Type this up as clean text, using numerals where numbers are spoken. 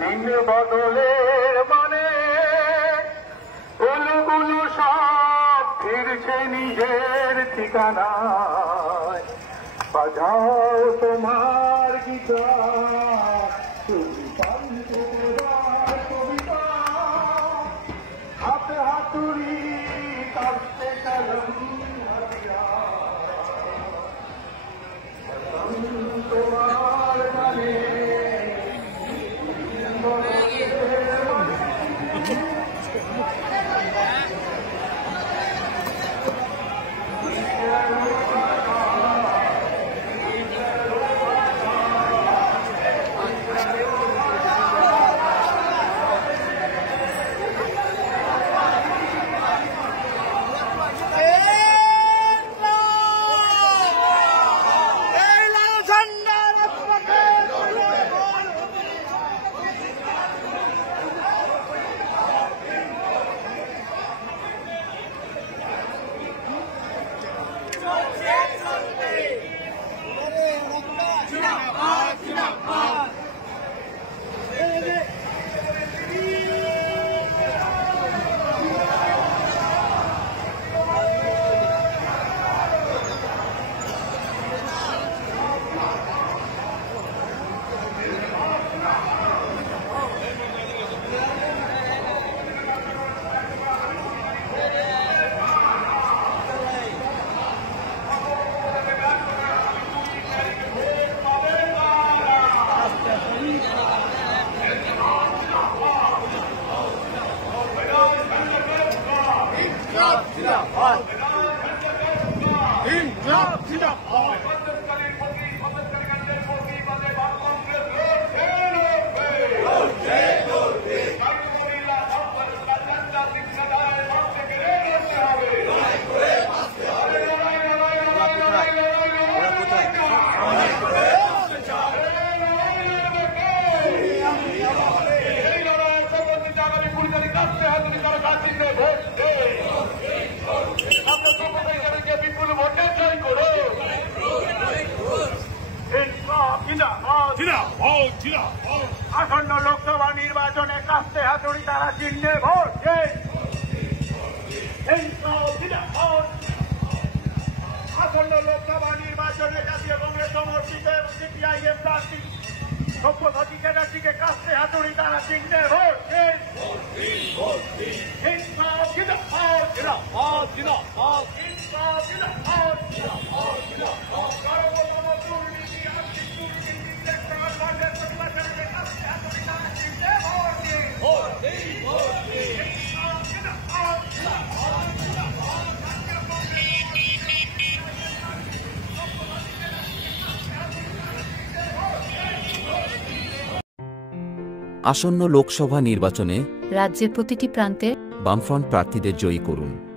দিন বদলের মানে উলুগুলো সব ফিরছে নিজের ঠিকানায়। বাজাও তোমার গিটার, কবিতা হাতে হাতুড়ি কাঁপতে কলম তোমার গানে আসন্ন লোকসভা নির্বাচনে কাস্তে হাতুড়ি তারা চিহ্নে ভোট। আসন্ন লোকসভা নির্বাচনে জাতীয় কংগ্রেস সমর্থিত এবং সিপিআইএম প্রার্থী সব্যসাচী চ্যাটার্জিকে কাস্তে হাতুড়ি তারা চিহ্নে ভোট। আসন্ন লোকসভা নির্বাচনে রাজ্যের প্রতিটি প্রান্তে বামফ্রন্ট প্রার্থীদের জয়ী করুন।